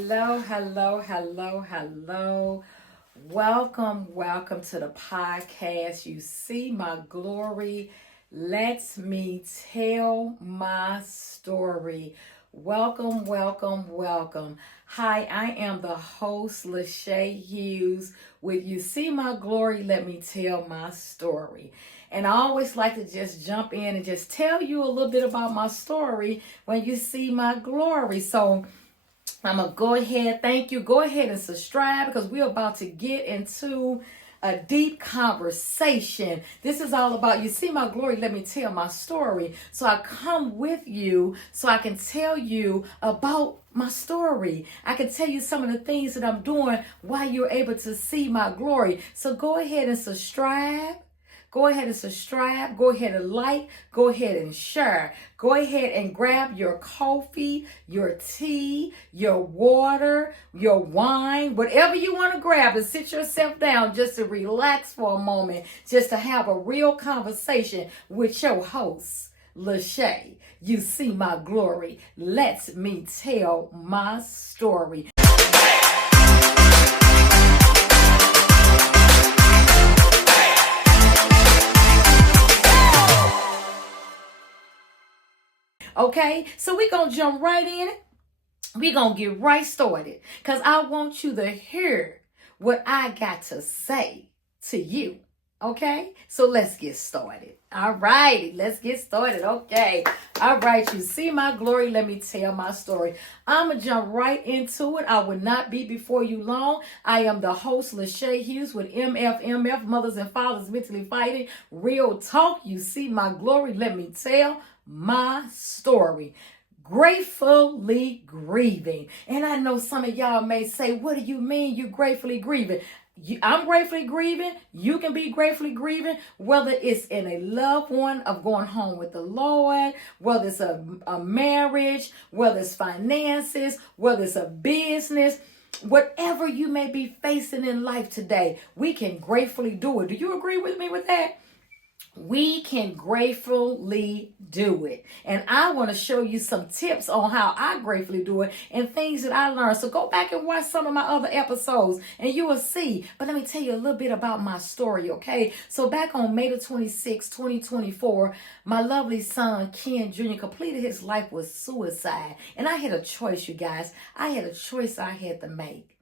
Hello, hello, hello, hello. Welcome to the podcast. You see my glory. Let me tell my story. Welcome. Hi, I am the host, Lachey Hughes, with You See My Glory. Let me tell my story. And I always like to just jump in and just tell you a little bit about my story when you see my glory. So I'm going to go ahead. Thank you. Go ahead and subscribe because we're about to get into a deep conversation. This is all about You See My Glory. Let me tell my story. So I come with you so I can tell you about my story. I can tell you some of the things that I'm doing while you're able to see my glory. So go ahead and subscribe. Go ahead and subscribe. Go ahead and like. Go ahead and share. Go ahead and grab your coffee, your tea, your water, your wine, whatever you want to grab and sit yourself down just to relax for a moment, just to have a real conversation with your host, Lachey. You see my glory. Let me tell my story. Okay, so we're going to jump right in. We're going to get right started because I want you to hear what I got to say to you. Okay, so let's get started. All righty, let's get started. Okay, all right, you see my glory. Let me tell my story. I'm going to jump right into it. I will not be before you long. I am the host, Lachey Hughes, with MFMF, Mothers and Fathers Mentally Fighting. Real talk. You see my glory. Let me tell my story. Gratefully grieving. And I know some of y'all may say, what do you mean you gratefully grieving? I'm gratefully grieving. You can be gratefully grieving, whether it's in a loved one of going home with the Lord, whether it's a marriage, whether it's finances, whether it's a business. Whatever you may be facing in life today, we can gratefully do it. Do you agree with me with that? We can gratefully do it. And I want to show you some tips on how I gratefully do it and things that I learned. So go back and watch some of my other episodes and you will see. But let me tell you a little bit about my story, okay? So back on May the 26th, 2024, my lovely son, Ken Jr., completed his life with suicide. And I had a choice, you guys. I had a choice I had to make.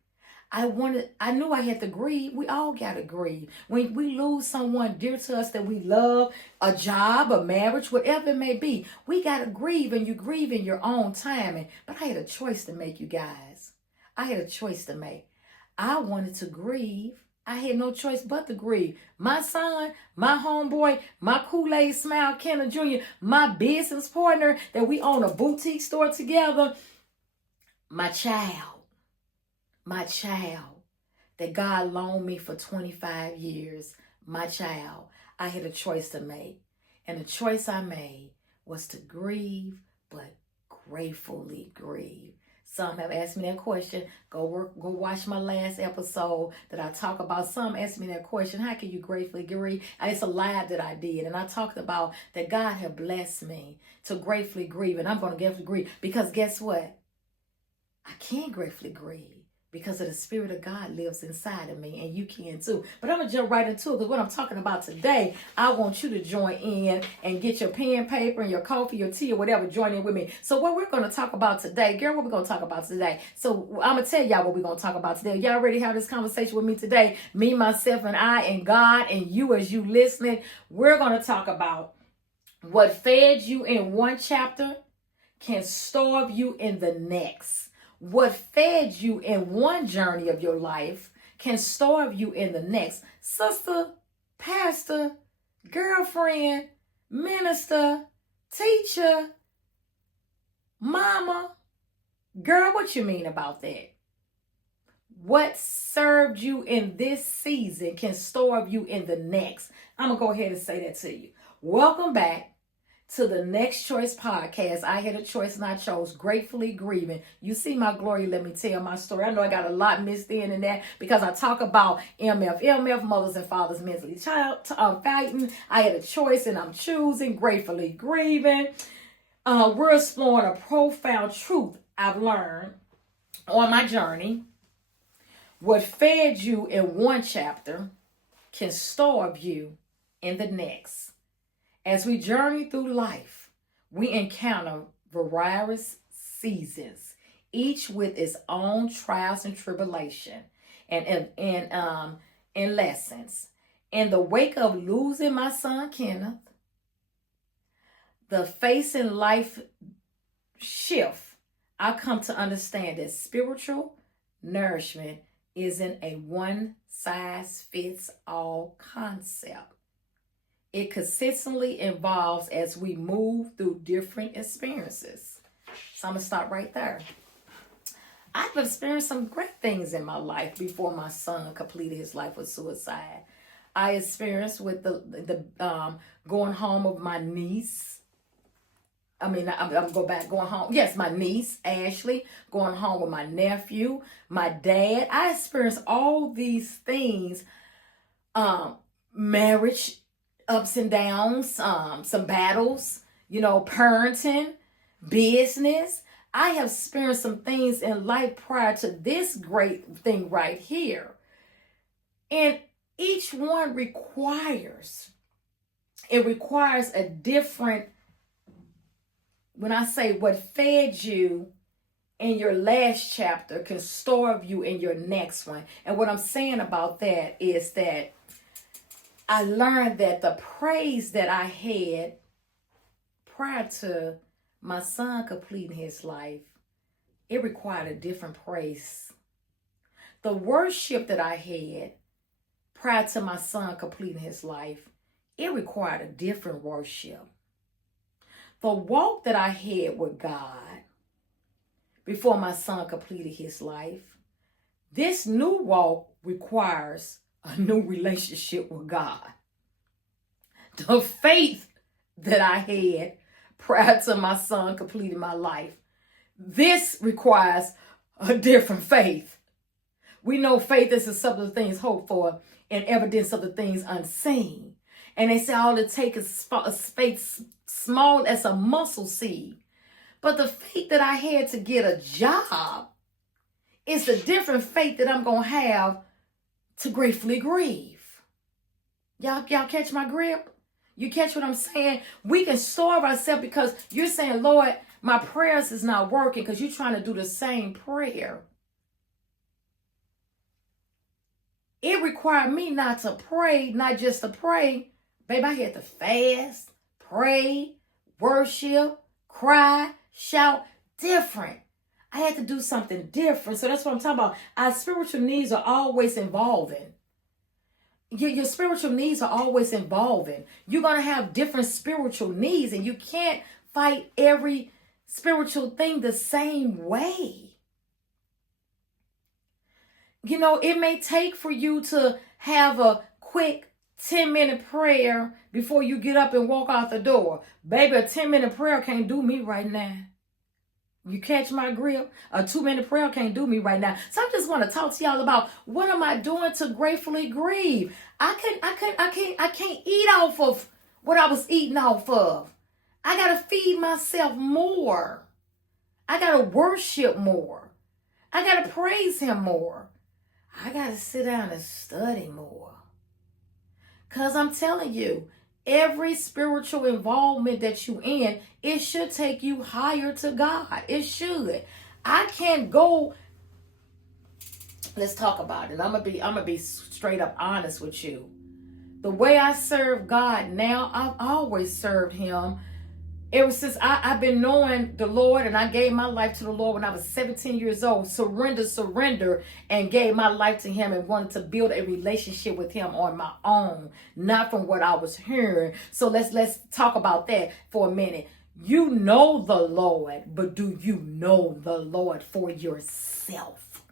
I knew I had to grieve. We all got to grieve. When we lose someone dear to us that we love, a job, a marriage, whatever it may be, we got to grieve, and you grieve in your own timing. But I had a choice to make, you guys. I had a choice to make. I wanted to grieve. I had no choice but to grieve. My son, my homeboy, my Kool-Aid Smile, Kenna Jr., my business partner that we own a boutique store together, my child that God loaned me for 25 years, my child. I had a choice to make. And the choice I made was to grieve, but gratefully grieve. Some have asked me that question. Go watch my last episode that I talk about. Some asked me that question. How can you gratefully grieve? And it's a live that I did. And I talked about that God had blessed me to gratefully grieve. And I'm going to gratefully grieve because guess what? I can't gratefully grieve because of the Spirit of God lives inside of me, and you can too. But I'm going to jump right into it because what I'm talking about today, I want you to join in and get your pen, paper, and your coffee, your tea, or whatever, join in with me. So what we're going to talk about today, girl, what we're going to talk about today? So I'm going to tell y'all what we're going to talk about today. Y'all ready to have this conversation with me today? Me, myself, and I, and God, and you as you listening. We're going to talk about what fed you in one chapter can starve you in the next. What fed you in one journey of your life can starve you in the next. Sister, pastor, girlfriend, minister, teacher, mama, girl, what you mean about that? What served you in this season can starve you in the next. I'm going to go ahead and say that to you. Welcome back to the Next Choice podcast. I had a choice and I chose gratefully grieving. You see my glory. Let me tell my story. I know I got a lot mixed in that because I talk about MFMF, Mothers and Fathers Mentally Fighting. I had a choice and I'm choosing gratefully grieving. We're exploring a profound truth I've learned On my journey, what fed you in one chapter can starve you in the next. As we journey through life, we encounter various seasons, each with its own trials and tribulation and lessons. In the wake of losing my son Kenneth, the facing life shift, I come to understand that spiritual nourishment isn't a one size fits all concept. It consistently evolves as we move through different experiences. So I'm going to stop right there. I've experienced some great things in my life before my son completed his life with suicide. I experienced with the going home with my niece. I'm going home. Yes, my niece, Ashley, going home with my nephew, my dad. I experienced all these things, marriage, ups and downs, some battles, parenting, business. I have experienced some things in life prior to this great thing right here. And each one requires a different. When I say what fed you in your last chapter can starve you in your next one. And what I'm saying about that is that I learned that the praise that I had prior to my son completing his life, it required a different praise. The worship that I had prior to my son completing his life, it required a different worship. The walk that I had with God before my son completed his life, this new walk requires a new relationship with God. The faith that I had prior to my son completing my life, this requires a different faith. We know faith is the substance of things hoped for and evidence of the things unseen. And they say all it takes is faith small as a mustard seed. But the faith that I had to get a job is a different faith that I'm going to have to gratefully grieve. Y'all catch my grip? You catch what I'm saying? We can starve ourselves because you're saying, Lord, my prayers is not working because you're trying to do the same prayer. It required me not to pray, not just to pray. Babe, I had to fast, pray, worship, cry, shout, different. I had to do something different. So that's what I'm talking about. Our spiritual needs are always evolving. Your spiritual needs are always evolving. You're going to have different spiritual needs, and you can't fight every spiritual thing the same way. It may take for you to have a quick 10-minute prayer before you get up and walk out the door. Baby, a 10-minute prayer can't do me right now. You catch my grip? A 2-minute prayer can't do me right now. So I just want to talk to y'all about what am I doing to gratefully grieve? I can't eat off of what I was eating off of. I gotta feed myself more. I gotta worship more. I gotta praise him more. I gotta sit down and study more. Because I'm telling you, every spiritual involvement that you in, it should take you higher to God. It should. I can't go. Let's talk about it. I'm gonna be straight up honest with you. The way I serve God now, I've always served him. Ever since I've been knowing the Lord, and I gave my life to the Lord when I was 17 years old. Surrender, and gave my life to him and wanted to build a relationship with him on my own, not from what I was hearing. So let's talk about that for a minute. You know the Lord, but do you know the Lord for yourself?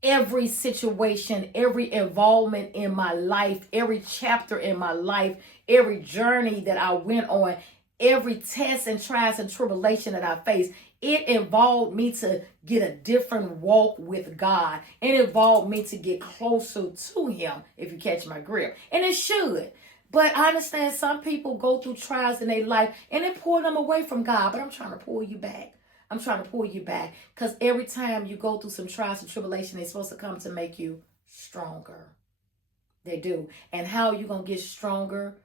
Every situation, every involvement in my life, every chapter in my life, every journey that I went on, every test and trials and tribulation that I faced, it involved me to get a different walk with God. It involved me to get closer to him, if you catch my grip. And it should. But I understand some people go through trials in their life and it pull them away from God. But I'm trying to pull you back. I'm trying to pull you back. Because every time you go through some trials and tribulation, they're supposed to come to make you stronger. They do. And how are you going to get stronger?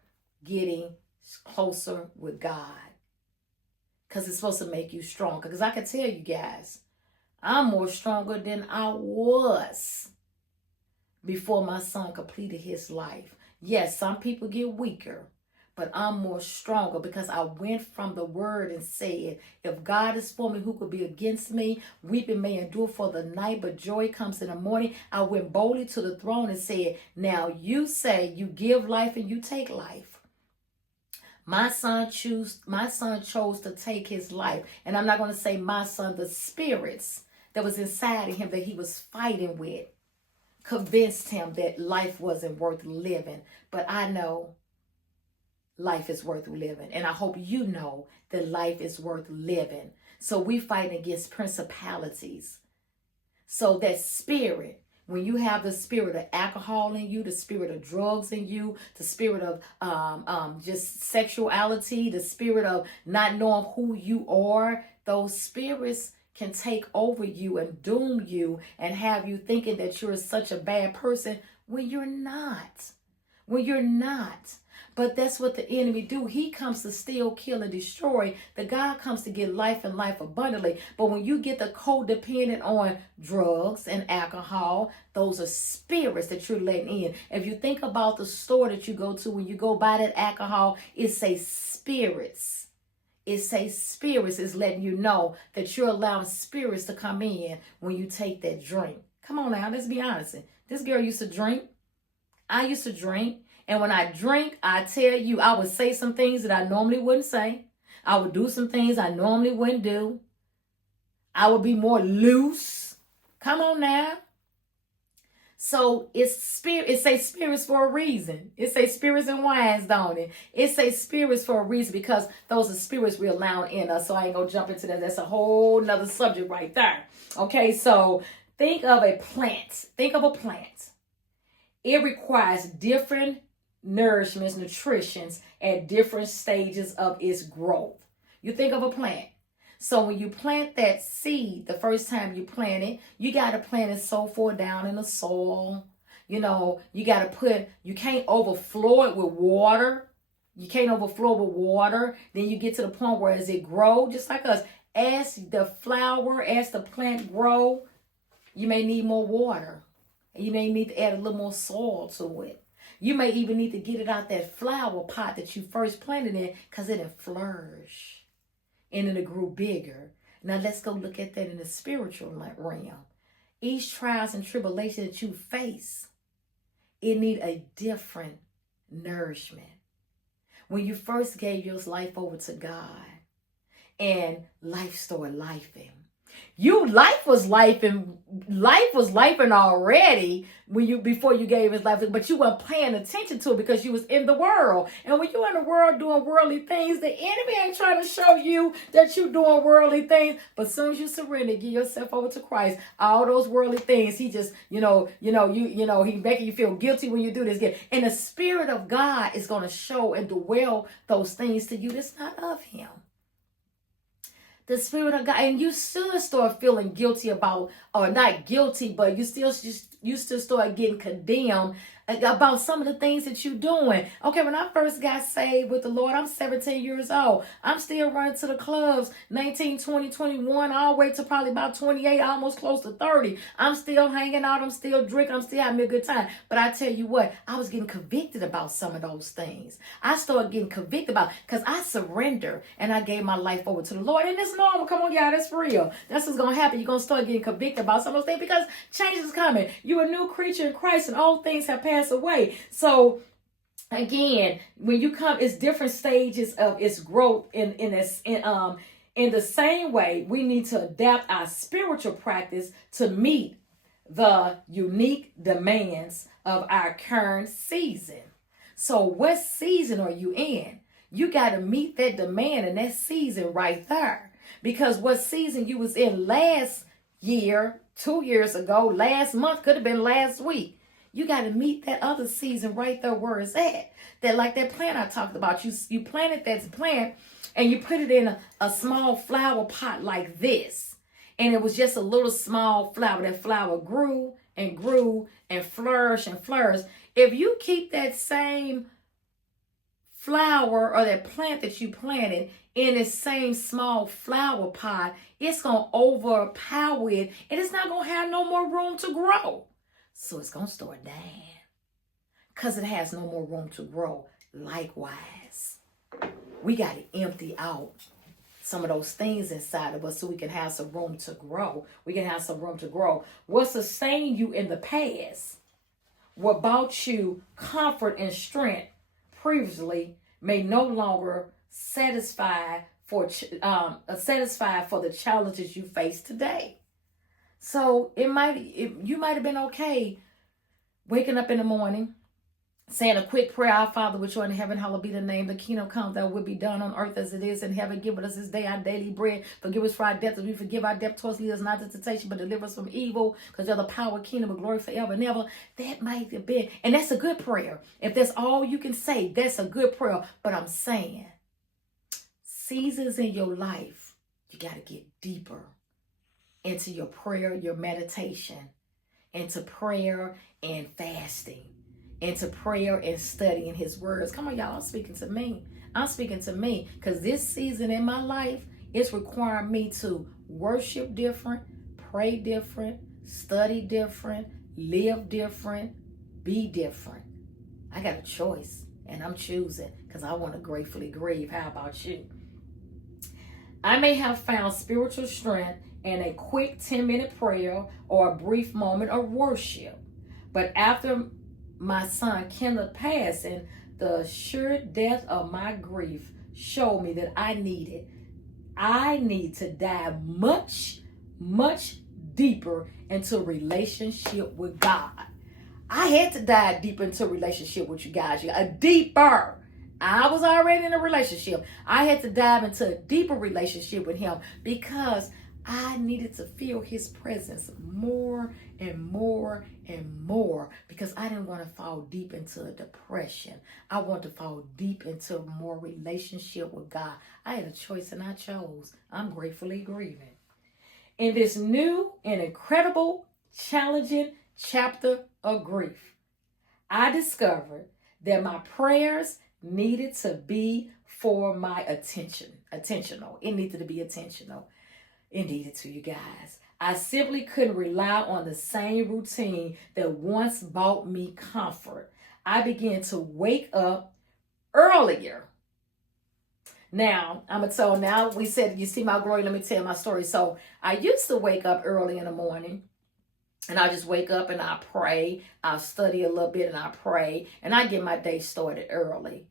Getting closer with God. Because it's supposed to make you stronger. Because I can tell you guys, I'm more stronger than I was before my son completed his life. Yes, some people get weaker, but I'm more stronger because I went from the word and said, if God is for me, who could be against me? Weeping may endure for the night, but joy comes in the morning. I went boldly to the throne and said, now you say you give life and you take life. My son chose to take his life. And I'm not going to say my son, the spirits that was inside of him that he was fighting with convinced him that life wasn't worth living. But I know life is worth living. And I hope you know that life is worth living. So we fighting against principalities. So that spirit, when you have the spirit of alcohol in you, the spirit of drugs in you, the spirit of just sexuality, the spirit of not knowing who you are, those spirits can take over you and doom you and have you thinking that you're such a bad person when you're not. When you're not. But that's what the enemy do. He comes to steal, kill, and destroy. The God comes to give life and life abundantly. But when you get the codependent on drugs and alcohol, those are spirits that you're letting in. If you think about the store that you go to, when you go buy that alcohol, it says spirits. It says spirits is letting you know that you're allowing spirits to come in when you take that drink. Come on now, let's be honest. This girl used to drink. I used to drink. And when I drink, I tell you, I would say some things that I normally wouldn't say. I would do some things I normally wouldn't do. I would be more loose. Come on now. So it's spirit. It says spirits for a reason. It says spirits and wines, don't it? It says spirits for a reason because those are spirits we allow in us. So I ain't gonna jump into that. That's a whole nother subject right there. Okay, so think of a plant. Think of a plant. It requires different nourishments, nutritions at different stages of its growth. You think of a plant. So when you plant that seed, the first time you plant it, you got to plant it so far down in the soil. You know, you can't overflow it with water. You can't overflow with water. Then you get to the point where as it grows, just like us, as the plant grow, you may need more water. You may need to add a little more soil to it. You may even need to get it out that flower pot that you first planted in because it'll flourish and it'll grow bigger. Now let's go look at that in the spiritual realm. Each trials and tribulation that you face, it need a different nourishment. When you first gave your life over to God and life started lifing, life was lifing already before you gave his life, but you weren't paying attention to it because you was in the world. And when you're in the world doing worldly things, the enemy ain't trying to show you that you're doing worldly things. But as soon as you surrender, give yourself over to Christ, all those worldly things, he just, he making you feel guilty when you do this. And the Spirit of God is going to show and dwell those things to you that's not of him. The Spirit of God, and you still start feeling guilty about, or not guilty, but you still start getting condemned about some of the things that you're doing. Okay, when I first got saved with the Lord, I'm 17 years old. I'm still running to the clubs, 19, 20, 21, all the way to probably about 28, almost close to 30. I'm still hanging out. I'm still drinking. I'm still having a good time. But I tell you what, I was getting convicted about some of those things. I started getting convicted about, because I surrendered and I gave my life over to the Lord. And it's normal. Come on, y'all, that's real. That's what's going to happen. You're going to start getting convicted about some of those things because change is coming. You're a new creature in Christ and all things have passed away. So again, when you come, it's different stages of its growth in the same way. We need to adapt our spiritual practice to meet the unique demands of our current season. So what season are you in? You got to meet that demand in that season right there. Because what season you was in last year, 2 years ago, last month, could have been last week. You got to meet that other season right there where it's at. That like that plant I talked about. You planted that plant and you put it in a small flower pot like this. And it was just a little small flower. That flower grew and grew and flourished and flourished. If you keep that same flower or that plant that you planted in the same small flower pot, it's going to overpower it and it's not going to have no more room to grow. So it's going to start dying because it has no more room to grow. Likewise, we got to empty out some of those things inside of us so we can have some room to grow. We can have some room to grow. What sustained you in the past, what brought you comfort and strength previously, may no longer satisfy for the challenges you face today. So you might have been okay waking up in the morning, saying a quick prayer, Our Father which art in heaven, hallowed be the name. The kingdom come, thy will be done on earth as it is in heaven. Give us this day our daily bread. Forgive us for our debts as we forgive our debtors. Lead us not into temptation, but deliver us from evil. Because you're the power, kingdom, and glory forever and ever. That might have been, and that's a good prayer. If that's all you can say, that's a good prayer. But I'm saying, seasons in your life, you got to get deeper into your prayer, your meditation, into prayer and fasting, into prayer and studying his words. Come on, y'all, I'm speaking to me. I'm speaking to me because this season in my life, it's requiring me to worship different, pray different, study different, live different, be different. I got a choice and I'm choosing because I want to gratefully grieve. How about you? I may have found spiritual strength in a quick 10-minute prayer or a brief moment of worship. But after my son Kenneth passing, the sure death of my grief showed me that I need to dive much, much deeper into a relationship with God. I had to dive deeper into a relationship with you guys. A deeper. I was already in a relationship. I had to dive into a deeper relationship with him because I needed to feel his presence more and more and more because I didn't want to fall deep into a depression. I wanted to fall deep into more relationship with God. I had a choice and I chose. I'm gratefully grieving. In this new and incredible, challenging chapter of grief, I discovered that my prayers needed to be for my intentional. It needed to be intentional. It needed to, you guys. I simply couldn't rely on the same routine that once brought me comfort. I began to wake up earlier. Now, I'm going to tell, now we said, you see my glory, let me tell my story. So I used to wake up early in the morning. And I just wake up and I pray. I'll study a little bit and I pray. And I get my day started early.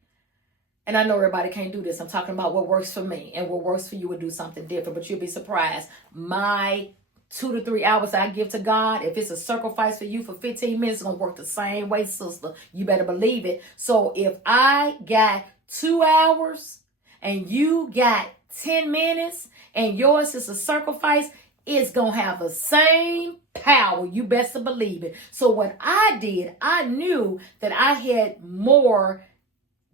And I know everybody can't do this. I'm talking about what works for me. And what works for you would do something different. But you'll be surprised. My 2 to 3 hours I give to God, if it's a sacrifice for you for 15 minutes, it's going to work the same way, sister. You better believe it. So if I got 2 hours and you got 10 minutes and yours is a sacrifice, it's going to have the same power. You best to believe it. So what I did, I knew that I had more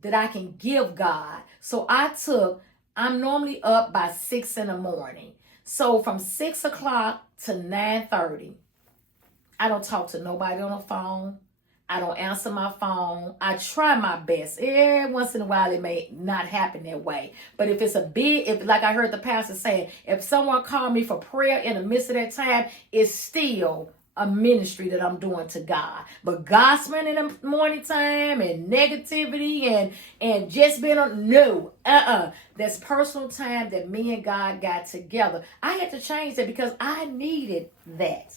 that I can give God. So I'm normally up by 6 in the morning. So from 6 o'clock to 9:30, I don't talk to nobody on the phone. I don't answer my phone. I try my best. Every once in a while, it may not happen that way. But if it's if like I heard the pastor saying, if someone called me for prayer in the midst of that time, it's still a ministry that I'm doing to God. But gossiping in the morning time and negativity and just being that's personal time that me and God got together. I had to change that because I needed that.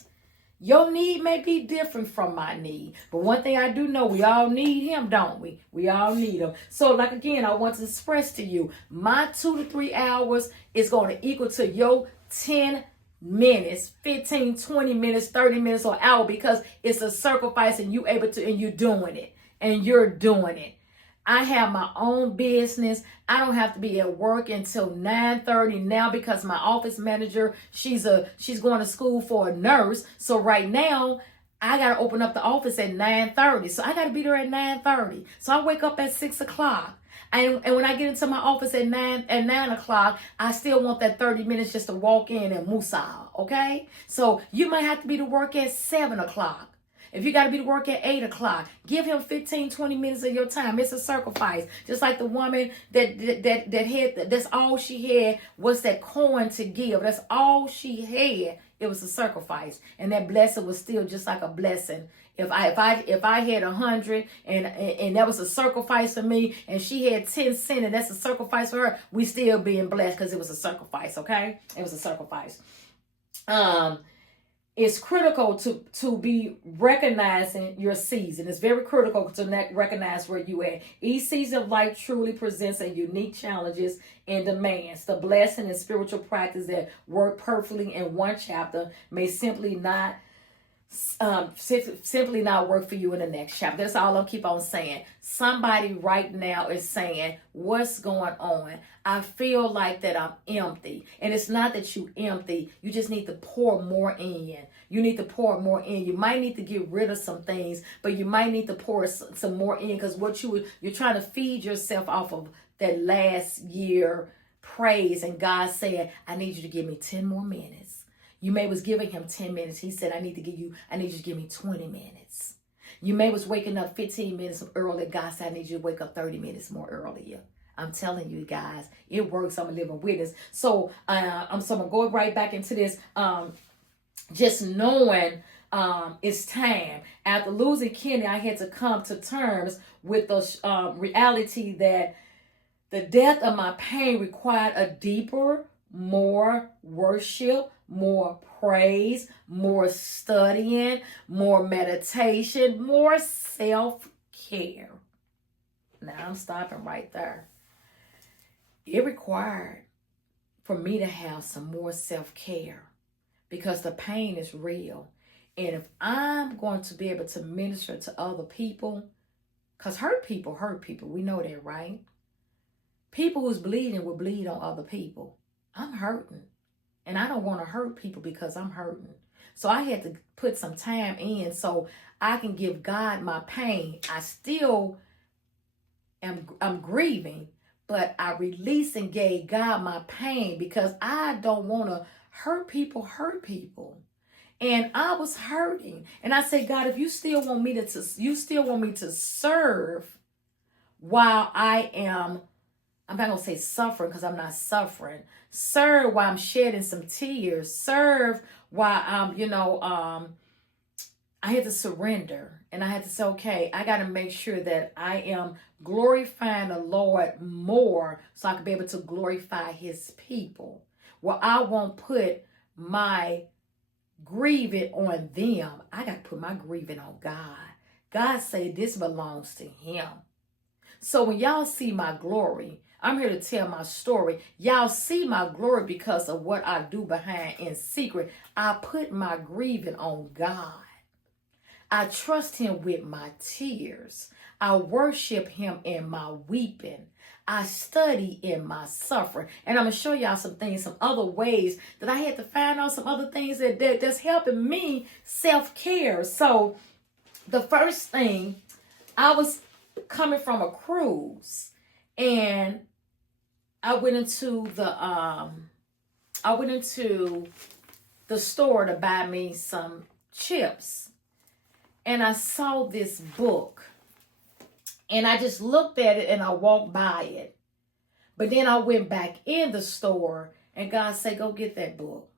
Your need may be different from my need. But one thing I do know, we all need him, don't we? We all need him. So like again, I want to express to you, my 2 to 3 hours is going to equal to your 10 minutes, 15, 20 minutes, 30 minutes or an hour, because it's a sacrifice and you're doing it. And you're doing it. I have my own business. I don't have to be at work until 9:30 now because my office manager, she's going to school for a nurse. So right now, I got to open up the office at 9:30. So I got to be there at 9:30. So I wake up at 6 o'clock. And when I get into my office at 9 o'clock, I still want that 30 minutes just to walk in and musa. Okay? So you might have to be to work at 7 o'clock. If you got to be to work at 8 o'clock, give him 15, 20 minutes of your time. It's a sacrifice. Just like the woman that had, that's all she had was that coin to give. That's all she had. It was a sacrifice. And that blessing was still just like a blessing. If I had 100 and that was a sacrifice for me, and she had 10 cents and that's a sacrifice for her, we still being blessed because it was a sacrifice, okay? It was a sacrifice. It's critical to be recognizing your season. It's very critical to recognize where you at. Each season of life truly presents a unique challenges and demands. The blessing and spiritual practice that work perfectly in one chapter may simply not work for you in the next chapter. That's all I'll keep on saying. Somebody right now is saying, what's going on? I feel like that I'm empty. And it's not that you empty. You just need to pour more in. You need to pour more in. You might need to get rid of some things, but you might need to pour some more in, because what you're trying to feed yourself off of that last year praise. And God said, I need you to give me 10 more minutes. You may was giving him 10 minutes. He said, I need you to give me 20 minutes. You may was waking up 15 minutes early. God said, I need you to wake up 30 minutes more earlier. I'm telling you guys, it works. I'm a living witness. So I'm going to go right back into this. Just knowing it's time. After losing Kenny, I had to come to terms with the reality that the death of my pain required a deeper, more worship, more praise, more studying, more meditation, more self-care. Now I'm stopping right there. It required for me to have some more self-care, because the pain is real. And if I'm going to be able to minister to other people, because hurt people, we know that, right? People who's bleeding will bleed on other people. I'm hurting. And I don't want to hurt people because I'm hurting. So I had to put some time in so I can give God my pain. I'm grieving, but I released and gave God my pain because I don't want to hurt people. And I was hurting. And I said, God, if you still want me to serve while I'm not going to say suffering, because I'm not suffering. Serve while I'm shedding some tears. Serve while I had to surrender. And I had to say, okay, I got to make sure that I am glorifying the Lord more so I can be able to glorify his people. Well, I won't put my grieving on them. I got to put my grieving on God. God say this belongs to him. So when y'all see my glory, I'm here to tell my story. Y'all see my glory because of what I do behind in secret. I put my grieving on God. I trust him with my tears. I worship him in my weeping. I study in my suffering. And I'm going to show y'all some things, some other ways that I had to find out some other things that's helping me self-care. So the first thing, I was coming from a cruise, and I went into the store to buy me some chips, and I saw this book, and I just looked at it and I walked by it. But then I went back in the store, and God said, go get that book.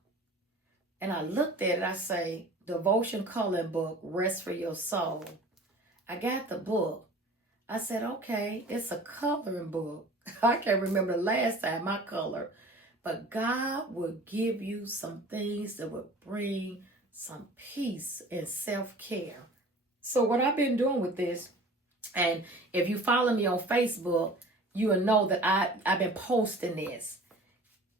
And I looked at it. I say, devotion coloring book, rest for your soul. I got the book. I said, okay, it's a coloring book. I can't remember the last time I colored. But God will give you some things that will bring some peace and self-care. So what I've been doing with this, and if you follow me on Facebook, you will know that I've been posting this.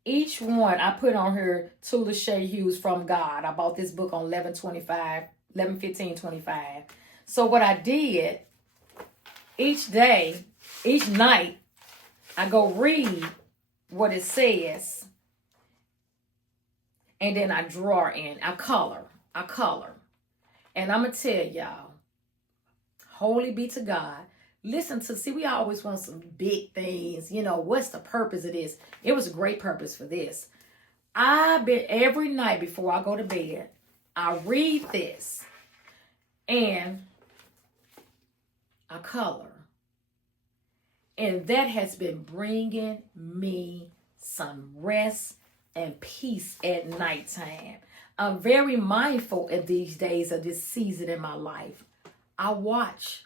Each one I put on here, to Lachey Hughes from God. I bought this book on 11/15/25. So what I did, each day, each night, I go read what it says, and then I draw in. I color. And I'm going to tell y'all, holy be to God. Listen to, see, we always want some big things. You know, what's the purpose of this? It was a great purpose for this. I've been every night before I go to bed, I read this and I color. And that has been bringing me some rest and peace at nighttime. I'm very mindful in these days of this season in my life. I watch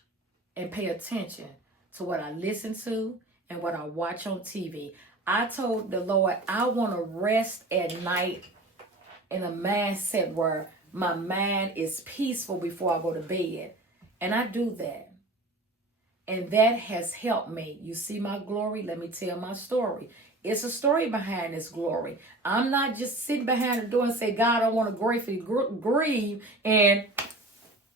and pay attention to what I listen to and what I watch on TV. I told the Lord, I want to rest at night in a mindset where my mind is peaceful before I go to bed. And I do that. And that has helped me. You see my glory? Let me tell my story. It's a story behind this glory. I'm not just sitting behind the door and say, God, I want to gratefully grieve, and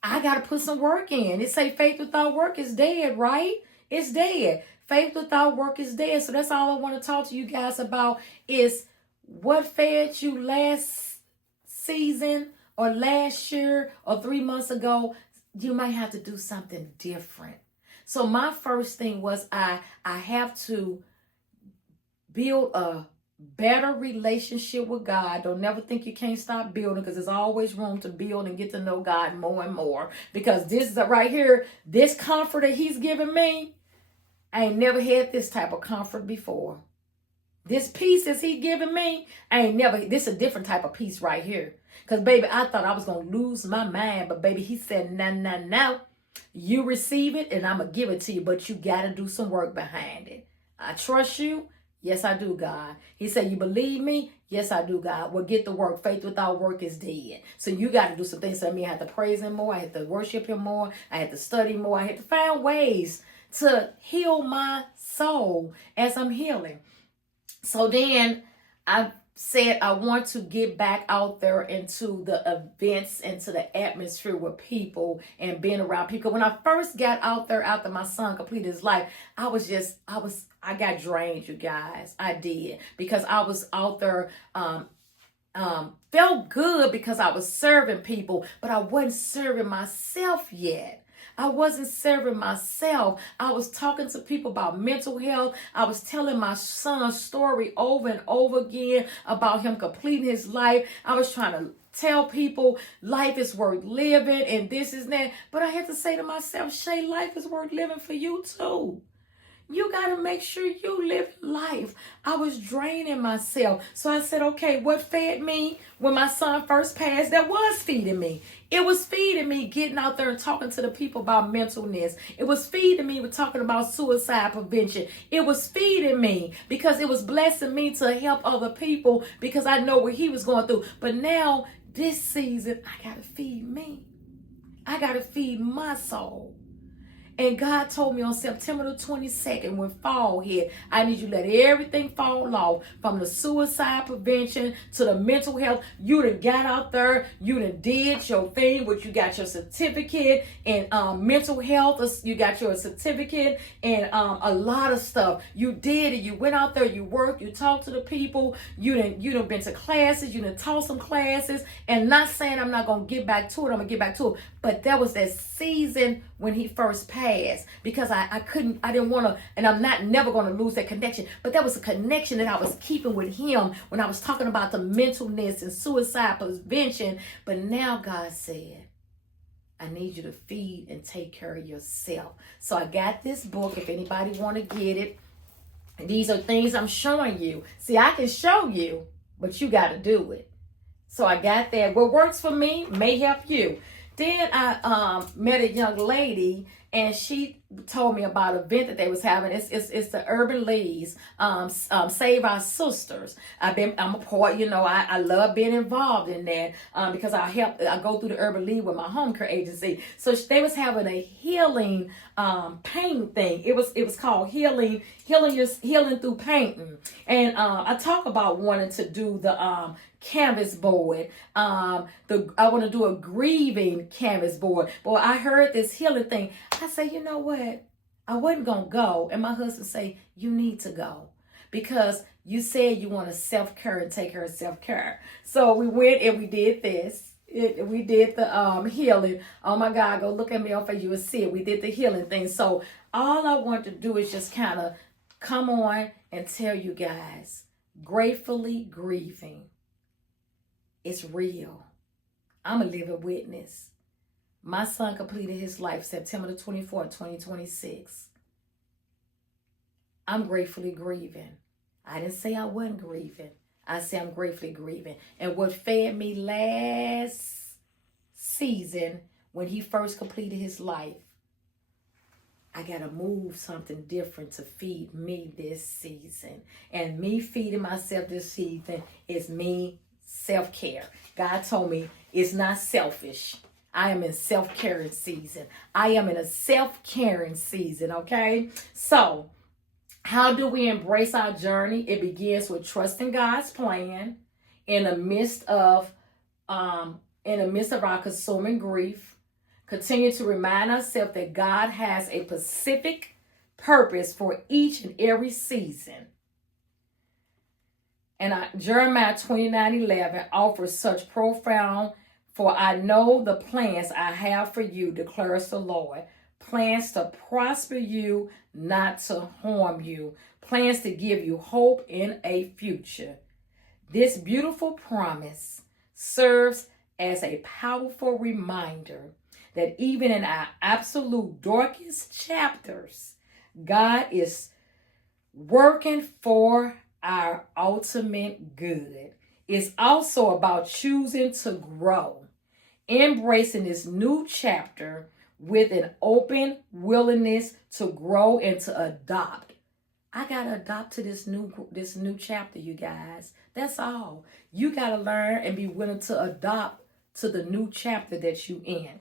I got to put some work in. It say faith without work is dead, right? It's dead. Faith without work is dead. So that's all I want to talk to you guys about is what fed you last season or last year or 3 months ago. You might have to do something different. So my first thing was I have to build a better relationship with God. Don't never think you can't stop building, because there's always room to build and get to know God more and more. Because this is right here, this comfort that he's giving me, I ain't never had this type of comfort before. This peace that he giving me, this is a different type of peace right here. Because baby, I thought I was going to lose my mind. But baby, he said, no. You receive it and I'm going to give it to you. But you got to do some work behind it. I trust you. Yes, I do, God. He said, you believe me? Yes, I do, God. Well, get to work. Faith without work is dead. So you got to do some things. So I mean, I have to praise him more. I have to worship him more. I have to study more. I have to find ways to heal my soul as I'm healing. So then I said I want to get back out there into the events, into the atmosphere with people and being around people. When I first got out there after my son completed his life, I got drained, you guys. I did, because I was out there, felt good because I was serving people, but I wasn't serving myself yet. I wasn't serving myself. I was talking to people about mental health. I was telling my son's story over and over again about him completing his life. I was trying to tell people life is worth living and this is that. But I had to say to myself, Shay, life is worth living for you too. You got to make sure you live life. I was draining myself. So I said, okay, what fed me when my son first passed? That was feeding me. It was feeding me getting out there and talking to the people about mentalness. It was feeding me with talking about suicide prevention. It was feeding me because it was blessing me to help other people because I know what he was going through. But now this season, I got to feed me. I got to feed my soul. And God told me on September the 22nd, when fall hit, I need you to let everything fall off, from the suicide prevention to the mental health. You done got out there, you done did your thing, which you got your certificate in mental health, you got your certificate and a lot of stuff. You did it. You went out there, you worked, you talked to the people, you done been to classes, you done taught some classes, and not saying I'm not going to get back to it, I'm going to get back to it. But that was that season when he first passed, because I didn't want to, and I'm never going to lose that connection. But that was a connection that I was keeping with him when I was talking about the mentalness and suicide prevention. But now God said, I need you to feed and take care of yourself. So I got this book, if anybody want to get it. These are things I'm showing you. See, I can show you, but you got to do it. So I got that. What works for me may help you. Then I met a young lady, and she told me about an event that they was having. It's the Urban Leagues, Save Our Sisters. I'm a part, I love being involved in that because I go through the Urban League with my home care agency. So they was having a healing pain thing. It was called healing through painting. And I talk about wanting to do the canvas board. I want to do a grieving canvas board. Boy, I heard this healing thing. I say, you know what? I wasn't going to go. And my husband say, you need to go, because you said you want to self-care and take care of self-care. So we went and we did this. We did the healing. Oh my God, go look at me off as you will see it. We did the healing thing. So all I want to do is just kind of come on and tell you guys, gratefully grieving. It's real. I'm a living witness. My son completed his life September the 24th, 2026. I'm gratefully grieving. I didn't say I wasn't grieving. I said I'm gratefully grieving. And what fed me last season when he first completed his life, I got to move something different to feed me this season. And me feeding myself this season is me self-care. God told me it's not selfish. I am in self-caring season. I am in a self-caring season, okay? So, how do we embrace our journey? It begins with trusting God's plan in the midst of our consuming grief. Continue to remind ourselves that God has a specific purpose for each and every season. And Jeremiah 29:11 offers such profound, for I know the plans I have for you, declares the Lord. Plans to prosper you, not to harm you. Plans to give you hope in a future. This beautiful promise serves as a powerful reminder that even in our absolute darkest chapters, God is working for our ultimate good. It's also about choosing to grow, embracing this new chapter with an open willingness to grow and to adopt. I gotta adopt to this new chapter, you guys. That's all. You gotta learn and be willing to adopt to the new chapter that you in.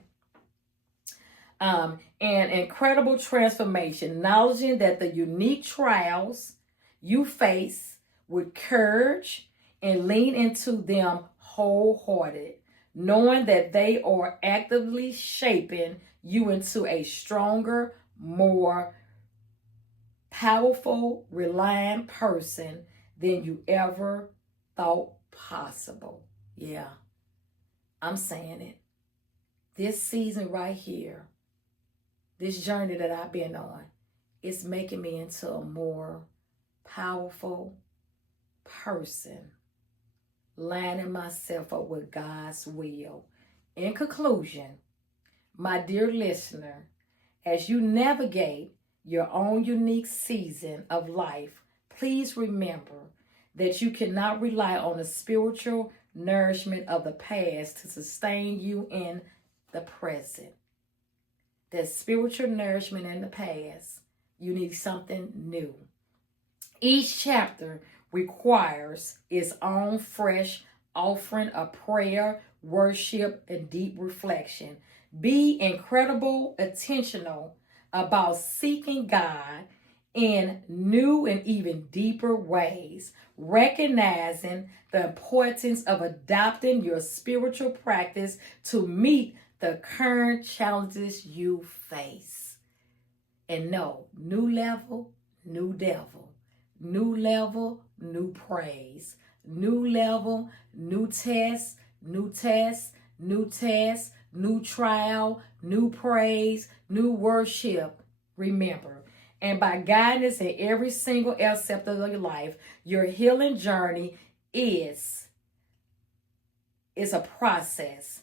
And incredible transformation, acknowledging that the unique trials you face with courage and lean into them wholehearted, knowing that they are actively shaping you into a stronger, more powerful, reliant person than you ever thought possible. Yeah, I'm saying it. This season right here, this journey that I've been on, it's making me into a more powerful person, lining myself up with God's will. In conclusion, my dear listener, as you navigate your own unique season of life, please remember that you cannot rely on the spiritual nourishment of the past to sustain you in the present. That spiritual nourishment in the past, you need something new. Each chapter requires its own fresh offering of prayer, worship, and deep reflection. Be incredible, intentional about seeking God in new and even deeper ways, recognizing the importance of adopting your spiritual practice to meet the current challenges you face. And no, new level, new devil. New level, new praise. New level, new test, new test, new test, new trial, new praise, new worship. Remember, and by guidance in every single aspect of your life, your healing journey is a process.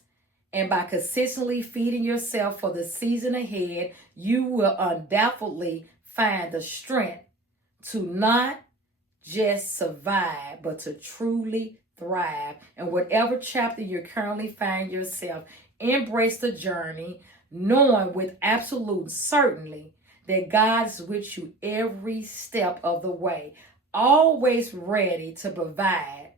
And by consistently feeding yourself for the season ahead, you will undoubtedly find the strength to not just survive, but to truly thrive. And whatever chapter you currently find yourself, embrace the journey, knowing with absolute certainty that God is with you every step of the way, always ready to provide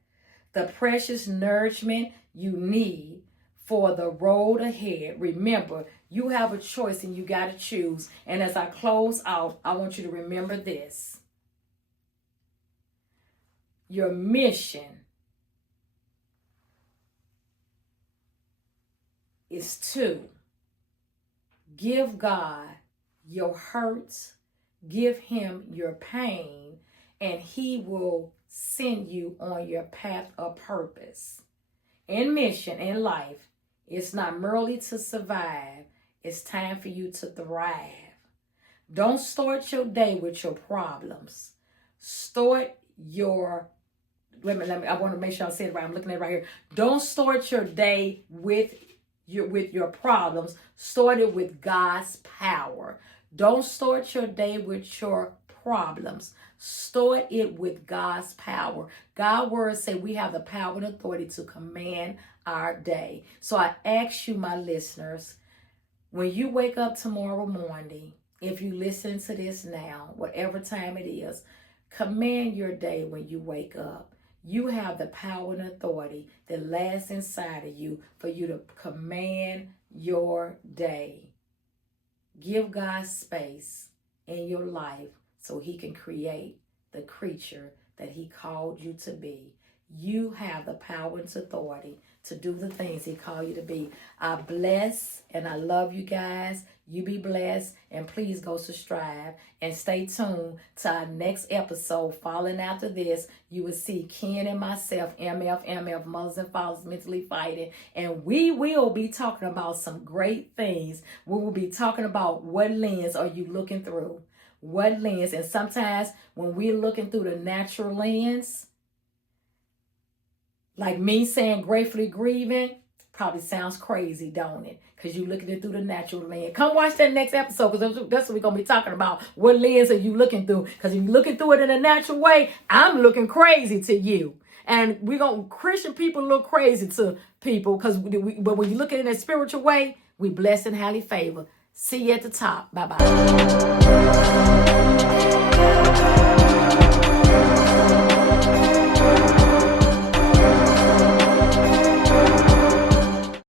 the precious nourishment you need for the road ahead. Remember, you have a choice and you got to choose. And as I close out, I want you to remember this. Your mission is to give God your hurts, give him your pain, and he will send you on your path of purpose. In mission, in life, It's not merely to survive. It's time for you to thrive. Don't start your day with your problems. Start your, let me, I want to make sure I say it right. I'm looking at it right here. Don't start your day with your problems. Start it with God's power. Don't start your day with your problems. Start it with God's power. God's word say we have the power and authority to command our day. So I ask you, my listeners, when you wake up tomorrow morning, if you listen to this now, whatever time it is, command your day when you wake up. You have the power and authority that lies inside of you for you to command your day. Give God space in your life so he can create the creature that he called you to be. You have the power and authority to do the things he called you to be. I bless and I love you guys. You be blessed, and please go subscribe and stay tuned to our next episode. Following after this, you will see Ken and myself, MF, Mothers and Fathers Mentally Fighting, and we will be talking about some great things. We will be talking about what lens are you looking through? What lens? And sometimes when we're looking through the natural lens, like me saying gratefully grieving, probably sounds crazy, don't it? Because you're looking it through the natural lens. Come watch that next episode, because that's what we're going to be talking about. What lens are you looking through? Because if you're looking through it in a natural way, I'm looking crazy to you. And Christian people look crazy to people, but when you look at it in a spiritual way, we blessed and highly favored. See you at the top. Bye-bye.